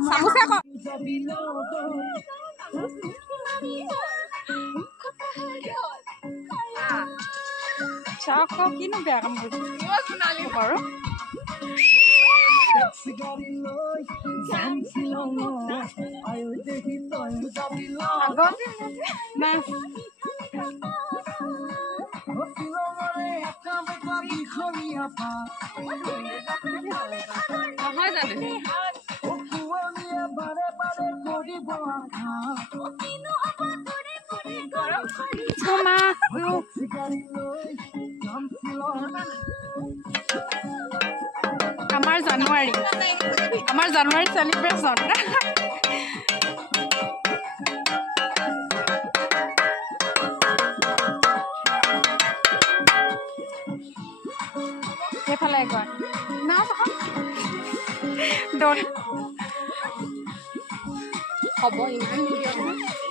চামুচে ক চাওক কিনো বেয়া কাম কৰিছে বাৰু নহয় জানো আমাৰ জানুৱাৰী চেলিব্ৰেশ্যন সেইফালে গৈ হ'ব ইমান